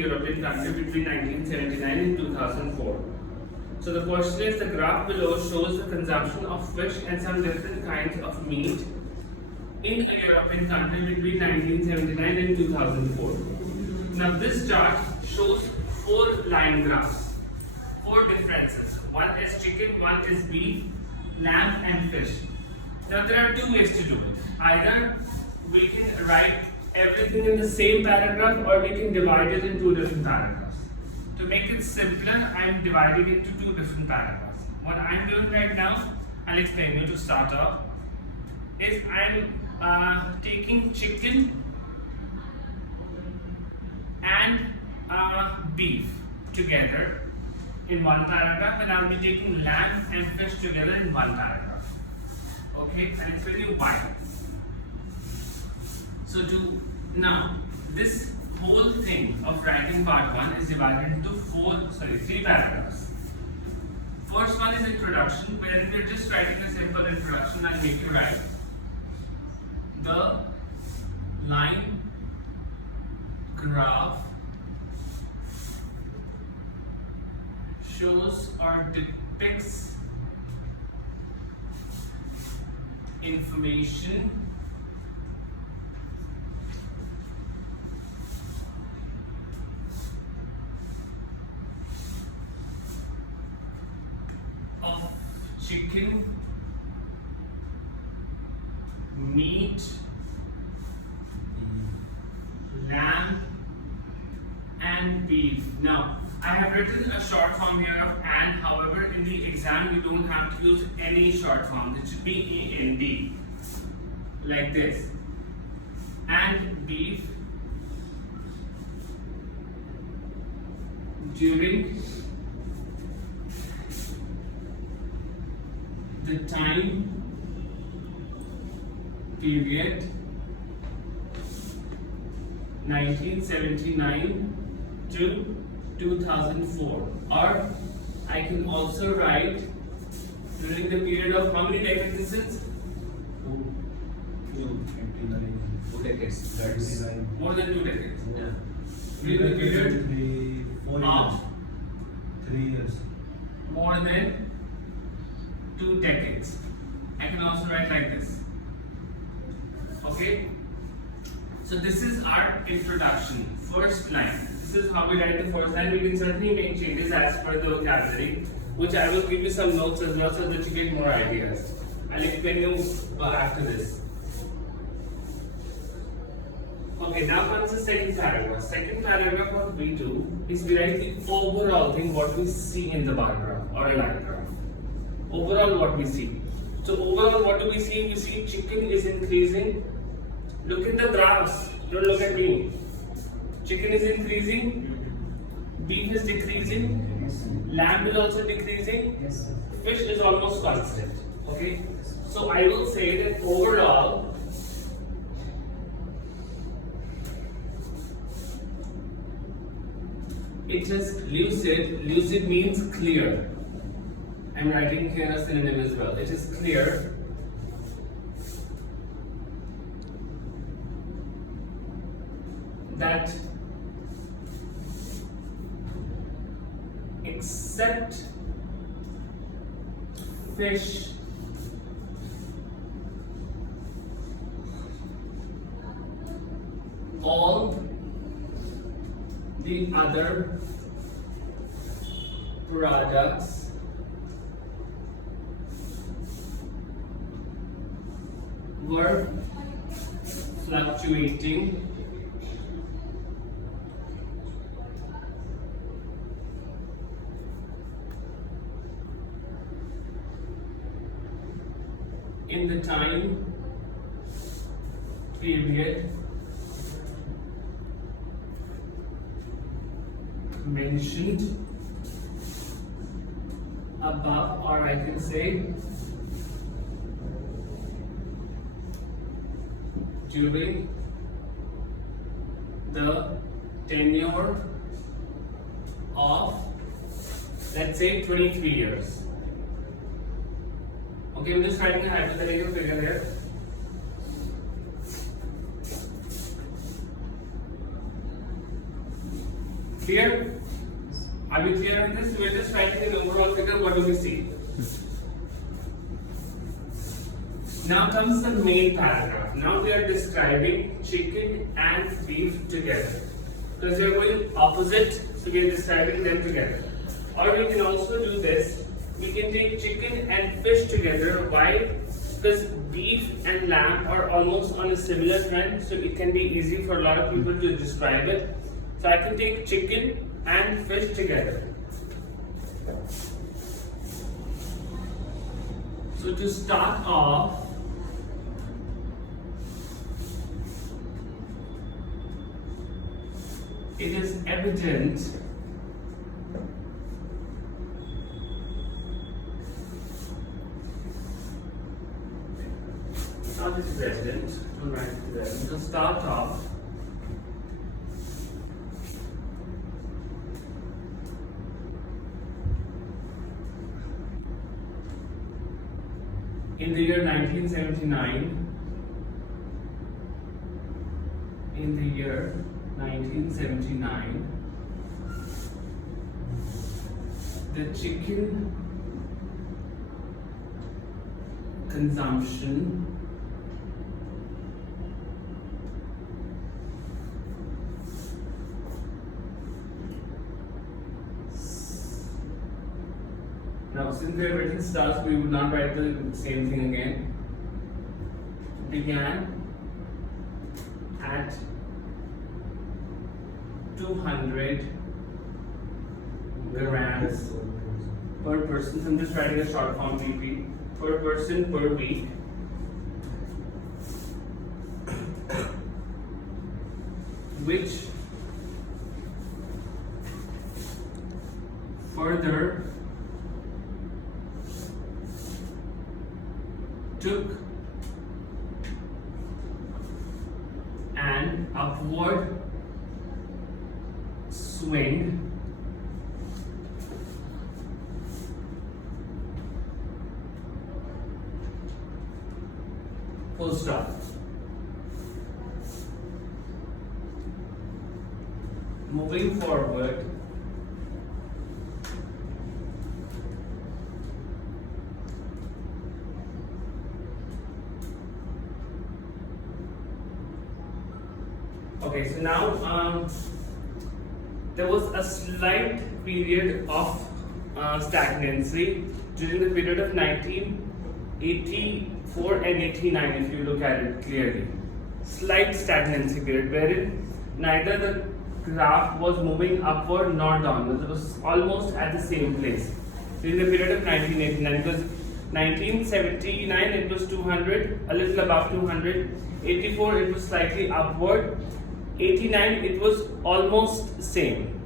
European country between 1979 and 2004. So the question is, the graph below shows the consumption of fish and some different kinds of meat in a European country between 1979 and 2004. Now this chart shows 4 line graphs, 4 differences. One is chicken, one is beef, lamb and fish. Now there are 2 ways to do it. Either we can write everything in the same paragraph, or we can divide it in 2 different paragraphs. To make it simpler, I am dividing it into 2 different paragraphs. What I am doing right now, I'll explain you to start off, is I am taking chicken and beef together in 1 paragraph, and I'll be taking lamb and fish together in 1 paragraph. Okay, and it's very wide. So now this whole thing of writing part 1 is divided into 3 paragraphs. First one is introduction, where we're just writing a simple introduction. I'll make you write the line graph shows or depicts information of chicken, meat, lamb and beef. Now I have written a short form here of and, however in the exam you don't have to use any short form. It should be END, like this. And beef during the time period 1979 to 2004, or I can also write during the period of how many decades this is? 2 decades. That's More than 2 decades. Yeah. During the period 4 years. of 3 years. more than 2 decades. I can also write like this. Okay? So this is our introduction, first line. This is how we write the first line. We can certainly make changes as per the vocabulary, which I will give you some notes as well so that you get more ideas. I'll explain you after this. Okay, now comes the second paragraph. Second paragraph, what we do is we write the overall thing, what we see in the bar graph or a line graph. Overall, what we see. So overall, what do we see? We see chicken is increasing. Look at the graphs. Don't look at me. Chicken is increasing. Beef is decreasing. Lamb is also decreasing. Fish is almost constant. Okay. So I will say that overall, it is lucid. Lucid means clear. I'm writing here a synonym as well. It is clear that except fish, all the other products were fluctuating in the time period mentioned above, or I can say during the tenure of, let's say, 23 years. Okay, I'm just writing a hypothetical figure here. Clear? Are we clear on this? We're just writing an overall figure. What do we see? Now comes the main paragraph. Now we are describing chicken and beef together. Because we are going opposite, so we are describing them together. Or we can also do this. We can take chicken and fish together. Why? Because beef and lamb are almost on a similar trend, so it can be easy for a lot of people to describe it. So I can take chicken and fish together. So to start off, it is evident not this is evident, don't write it there. To start off, in the year 1979, the chicken consumption now, since they are written stars, we would not write the same thing again. Began at 200 grams per person. So I'm just writing a short form PP per person per week. Which further took an upward swing full stop. Moving forward, okay, so now there was a slight period of stagnancy during the period of 1984 and 89, if you look at it clearly. Slight stagnancy period wherein neither the graph was moving upward nor downwards. It was almost at the same place during the period of 1989. Because 1979 it was 200, a little above 200. 84 it was slightly upward. 89 it was almost same.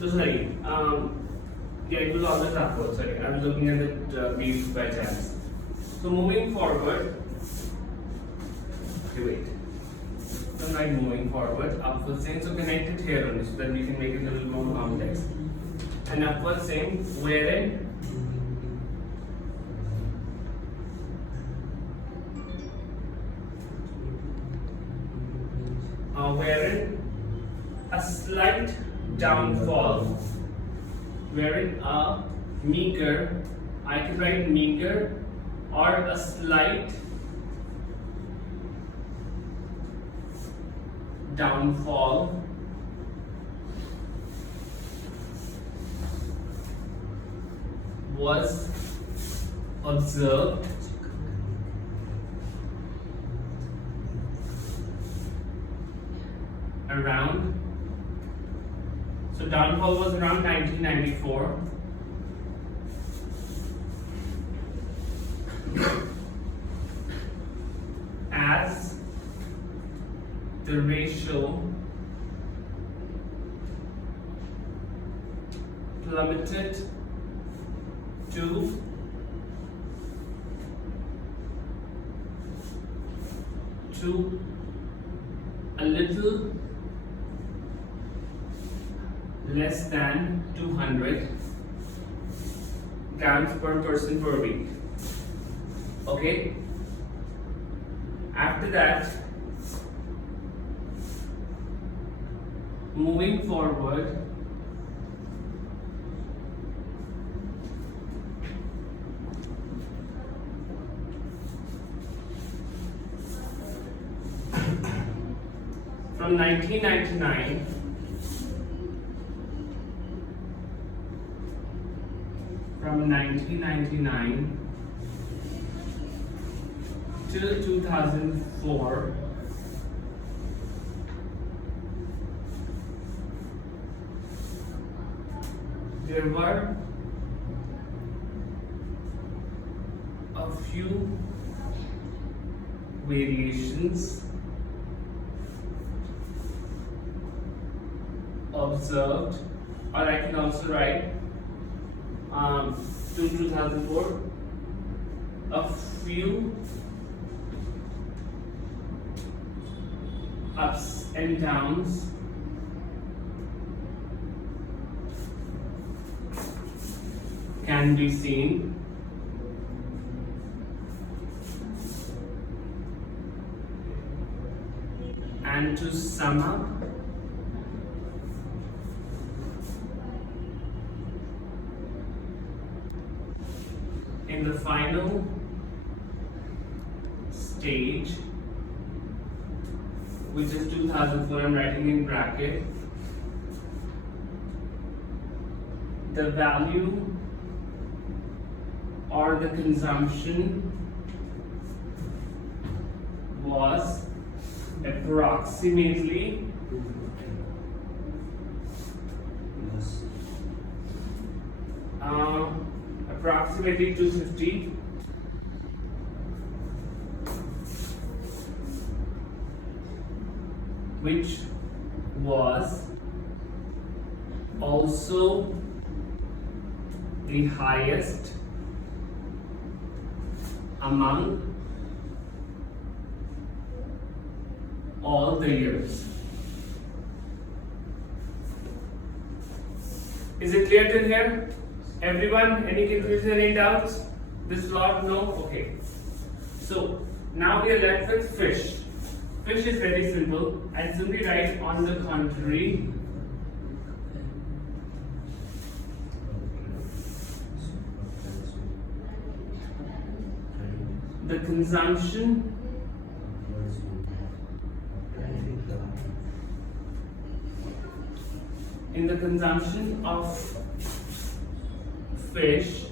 So sorry, yeah, it was always upward. Sorry, I was looking at the beef by chance. So moving forward, okay, wait. Don't write moving forward. Upward swing, so connect it here only so that we can make it a little more complex. An upward swing wherein a slight downfall, wherein a meager, I can write meager or a slight downfall was observed around, so downfall was around 1994. As the ratio plummeted to a little less than 200 grams per person per week. Okay. After that, moving forward, from 1999 till 2004, there were a few variations observed, or I can also write to 2004, a few ups and downs can be seen. And to sum up, in the final stage, which is 2004, I'm writing in bracket, the value or the consumption was approximately approximately 250 which was also the highest among all the years. Is it clear till here? Everyone, any confusion, any doubts? This lot, no? Okay. So now we are left with fish. Fish is very simple. I simply write on the contrary. The consumption in the consumption of fish,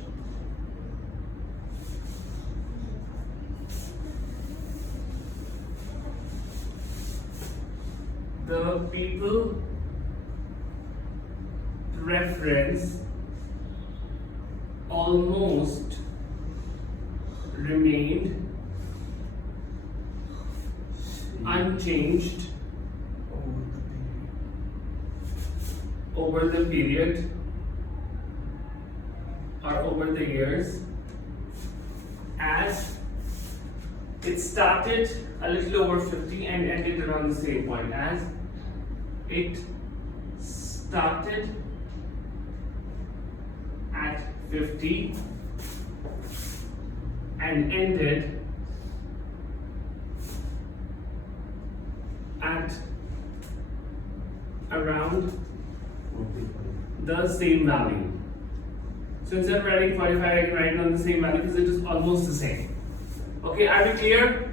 the people preference almost remained unchanged over the period or over the years, as it started a little over 50 and ended around the same point, as it started at 50 and ended at around the same value. So instead of writing 45, I can write it on the same value because it is almost the same. Okay, are we clear?